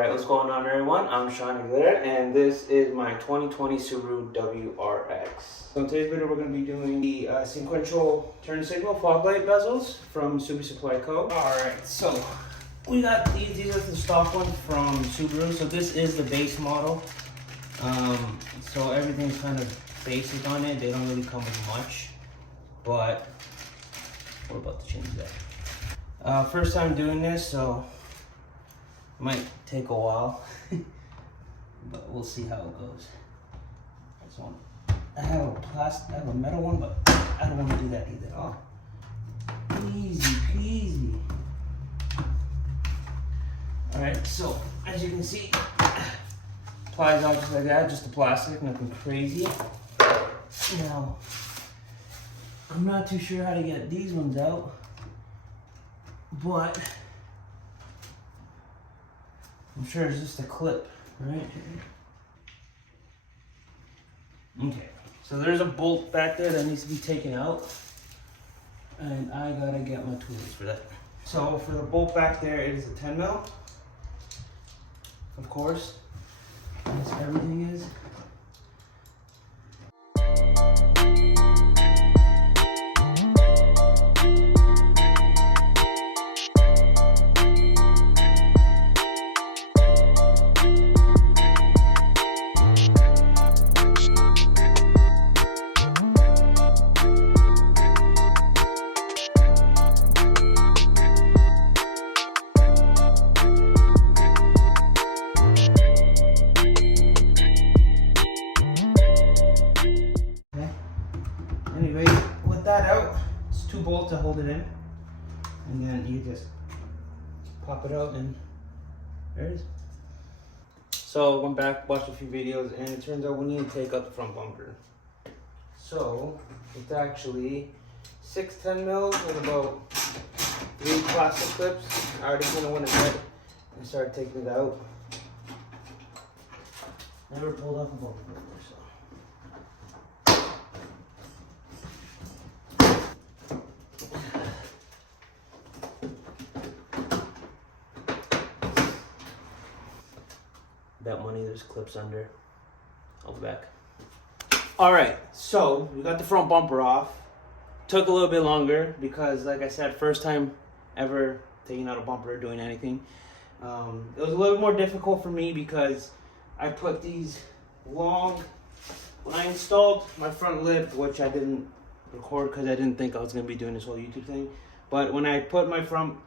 Alright, what's going on everyone? I'm Shawnee there, and this is my 2020 Subaru WRX. So in today's video we're going to be doing the sequential turn signal fog light bezels from Subie Supply Co. Alright, so we got these are the stock ones from Subaru. So this is the base model. So everything's kind of basic on it. They don't really come with much, but we're about to change that. First time doing this, so might take a while, but we'll see how it goes. This one, I have a metal one, but I don't want to do that either. Oh, easy peasy. All right, so as you can see, plies out just like that, just the plastic, nothing crazy. Now, I'm not too sure how to get these ones out, but I'm sure it's just a clip, right? Okay, so there's a bolt back there that needs to be taken out, and I gotta get my tools for that. So for the bolt back there, it is a 10 mil, of course, as everything is. Anyway, with that out, it's 2 bolts to hold it in, and then you just pop it out and there it is. So went back, watched a few videos, and it turns out we need to take out the front bumper. So it's actually 6 10 mils with about 3 plastic clips. I already kind of went ahead and started taking it out. Never pulled off a bumper before, so. That money, there's clips under. I'll be back. All right, so we got the front bumper off. Took a little bit longer because, like I said, first time ever taking out a bumper or doing anything. It was a little bit more difficult for me because I put these long, when I installed my front lip, which I didn't record because I didn't think I was gonna be doing this whole YouTube thing. But when I put my front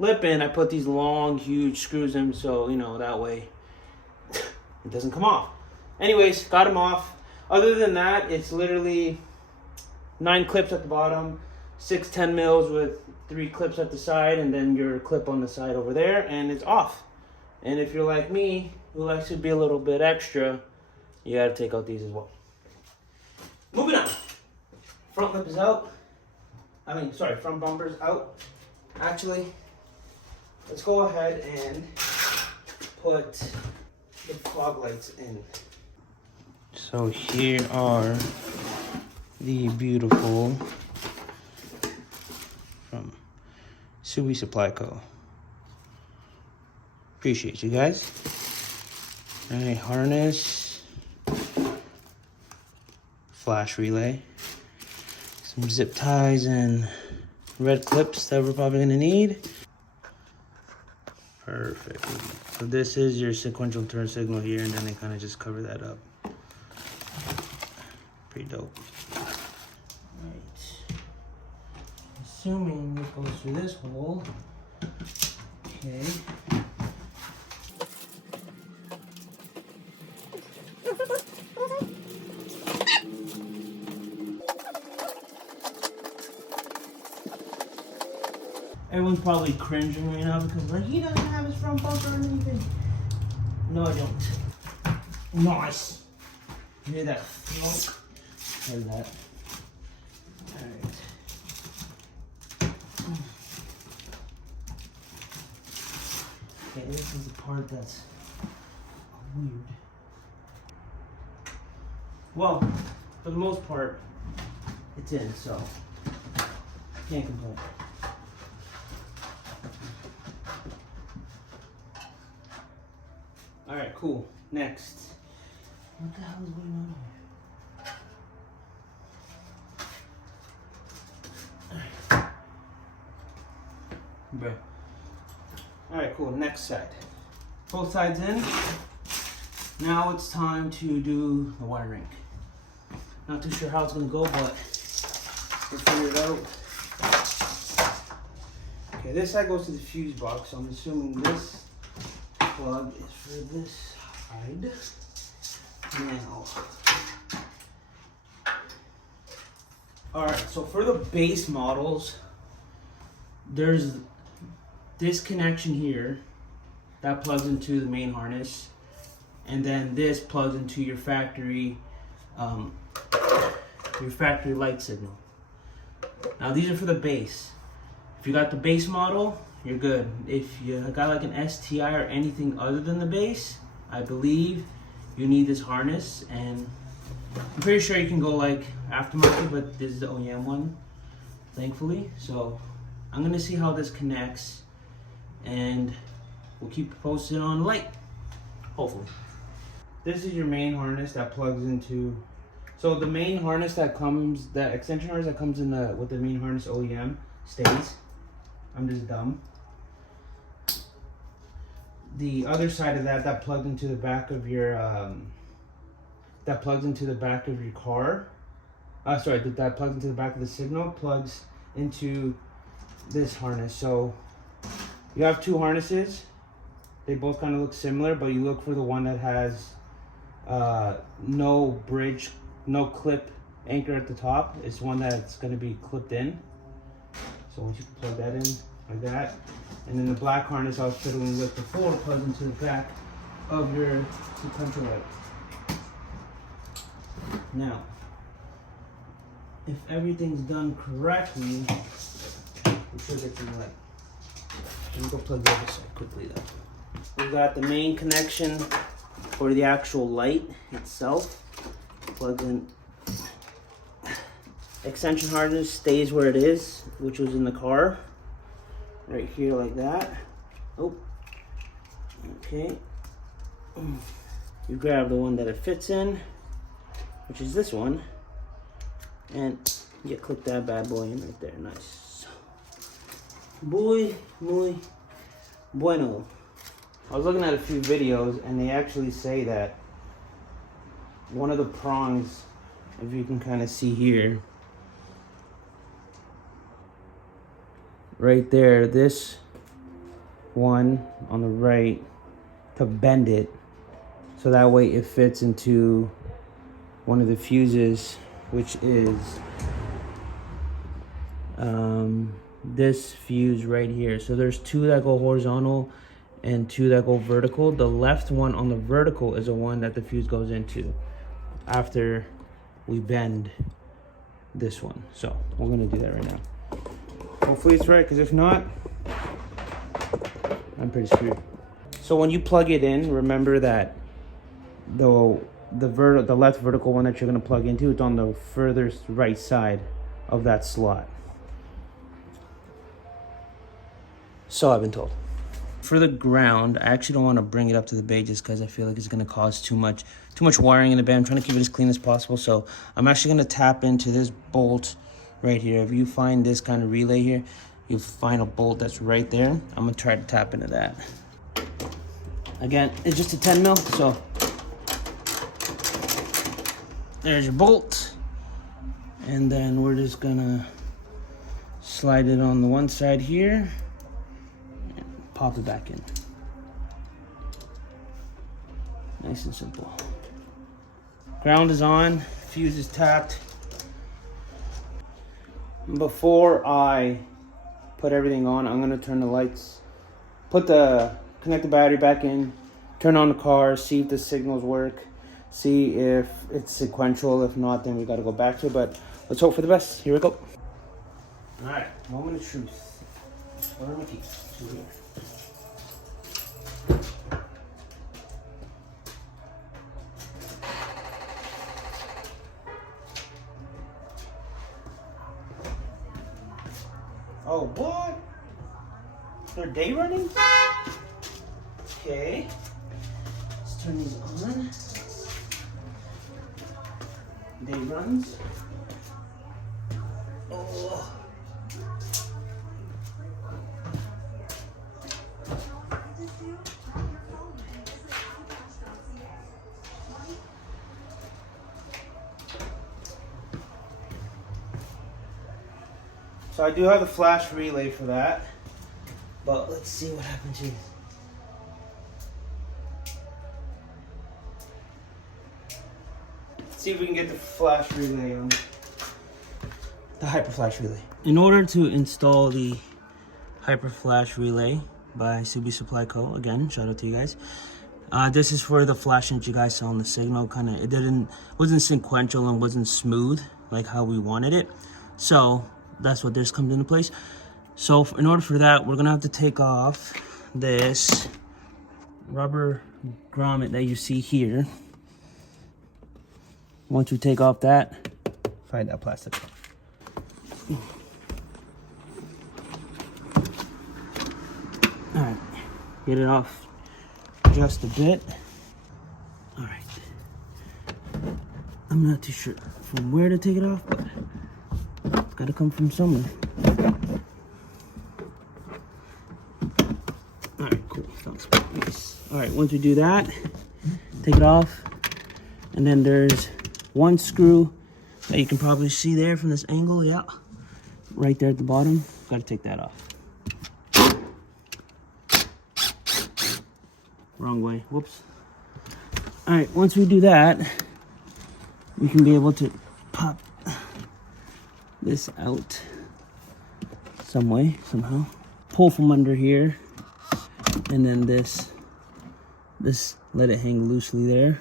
lip in, I put these long, huge screws in, so, you know, that way it doesn't come off. Anyways, got them off. Other than that, it's literally 9 clips at the bottom, 6 10 mils with 3 clips at the side, and then your clip on the side over there, and it's off. And if you're like me, who likes to be a little bit extra, you gotta take out these as well. Moving on. Front lip is out. Front bumper's out. Actually, let's go ahead and put the fog lights in. So here are the beautiful from Subie Supply Co. Appreciate you guys. Alright, harness, flash relay, some zip ties and red clips that we're probably gonna need. Perfect. So this is your sequential turn signal here, and then they kind of just cover that up. Pretty dope. Right. Assuming it goes through this hole. Okay. Everyone's probably cringing right now because, like, he doesn't have his front bumper or anything. No, I don't. Nice. You hear that thunk? Heard that. Alright. Okay, this is the part that's weird. Well, for the most part, it's in, so can't complain. All right, cool. Next. What the hell is going on here? Bro. All right, cool. Next side. Both sides in. Now it's time to do the wiring. Not too sure how it's gonna go, but we'll figure it out. Okay, this side goes to the fuse box, so I'm assuming this plug is for this side. Now, all right, so for the base models, there's this connection here that plugs into the main harness, and then this plugs into your factory light signal. Now these are for the base. If you got the base model, you're good. If you got like an STI or anything other than the base, I believe you need this harness, and I'm pretty sure you can go like aftermarket, but this is the OEM one, thankfully. So I'm gonna see how this connects, and we'll keep you posted on light, hopefully. This is your main harness that plugs into, so the main harness that comes, that extension harness that comes in the with the main harness OEM stays. I'm just dumb. The other side of that plugs into the back of your that plugs into the back of your car. That plugs into the back of the signal, plugs into this harness. So you have two harnesses. They both kind of look similar, but you look for the one that has no bridge, no clip anchor at the top. It's one that's going to be clipped in. So once you plug that in like that, and then the black harness I was fiddling with before plugs into the back of your sequential light. Now, if everything's done correctly, we should get to the light. Let me go plug the other side quickly though. We got the main connection for the actual light itself. Plug in. Extension harness stays where it is, which was in the car. Right here like that. Oh. Okay. You grab the one that it fits in, which is this one, and you click that bad boy in right there. Nice. Muy bueno. I was looking at a few videos, and they actually say that one of the prongs, if you can kind of see here, right there, this one on the right, to bend it so that way it fits into one of the fuses, which is this fuse right here. So there's two that go horizontal and two that go vertical. The left one on the vertical is the one that the fuse goes into after we bend this one. So we're gonna do that right now. Hopefully it's right, because if not, I'm pretty screwed. So when you plug it in, remember that the left vertical one that you're gonna plug into, it's on the furthest right side of that slot. So I've been told. For the ground, I actually don't want to bring it up to the bay just because I feel like it's gonna cause too much wiring in the bay. I'm trying to keep it as clean as possible. So I'm actually gonna tap into this bolt right here. If you find this kind of relay here, you'll find a bolt that's right there. I'm gonna try to tap into that. Again, it's just a 10 mil, so there's your bolt. And then we're just gonna slide it on the one side here and pop it back in. Nice and simple. Ground is on, fuse is tapped. Before I put everything on, I'm gonna turn the lights, connect the battery back in, turn on the car, see if the signals work, see if it's sequential. If not, then we gotta go back to it, but let's hope for the best. Here we go. All right, moment of truth. What are my keys? Here. Oh, what? They're day running? Okay. turn these on. Day runs. Oh. So I do have the flash relay for that, but let's see what happens here. Let's see if we can get the flash relay on. The hyper flash relay. In order to install the hyper flash relay by Subie Supply Co, again, shout out to you guys. This is for the flashing that you guys saw on the signal. It wasn't sequential and wasn't smooth like how we wanted it. So that's what this comes into place. So in order for that, we're gonna have to take off this rubber grommet that you see here. Once we take off that, find that plastic. All right, get it off just a bit. All right, I'm not too sure from where to take it off, but it's gotta come from somewhere. All right, cool, sounds nice. All right, once we do that, take it off, and then there's one screw that you can probably see there from this angle, yeah, right there at the bottom. Gotta take that off. Wrong way, whoops. All right, once we do that, we can be able to pop this out some way, somehow. Pull from under here, and then this let it hang loosely there.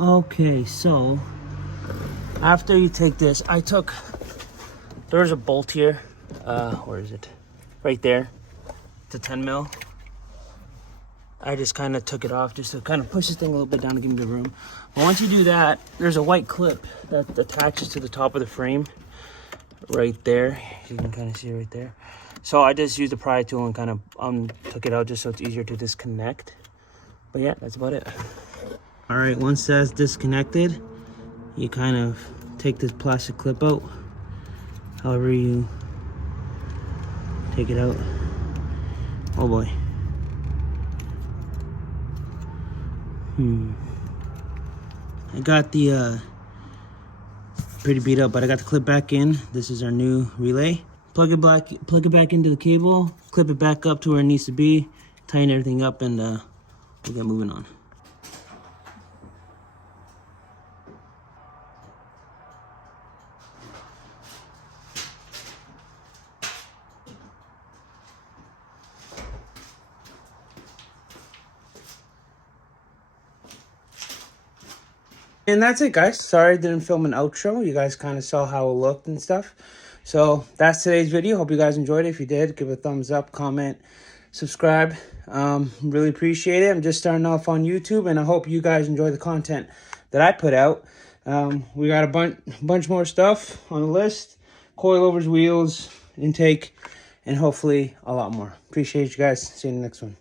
Okay, so after you take this, there's a bolt here. Where is it? Right there. It's a 10 mil. I just kind of took it off just to kind of push this thing a little bit down to give me the room. But once you do that, there's a white clip that attaches to the top of the frame right there. You can kind of see it right there. So I just used the pry tool and kind of took it out just so it's easier to disconnect. But yeah, that's about it. All right, once that's disconnected, you kind of take this plastic clip out. However you take it out. Oh boy. I got the pretty beat up, but I got the clip back in. This is our new relay. Plug it back into the cable, clip it back up to where it needs to be, tighten everything up, and we'll get moving on. And that's it, guys. Sorry I didn't film an outro. You guys kind of saw how it looked and stuff. So that's today's video. Hope you guys enjoyed it. If you did, give it a thumbs up, comment, subscribe. Really appreciate it. I'm just starting off on YouTube, and I hope you guys enjoy the content that I put out. We got a bunch more stuff on the list. Coilovers, wheels, intake, and hopefully a lot more. Appreciate you guys. See you in the next one.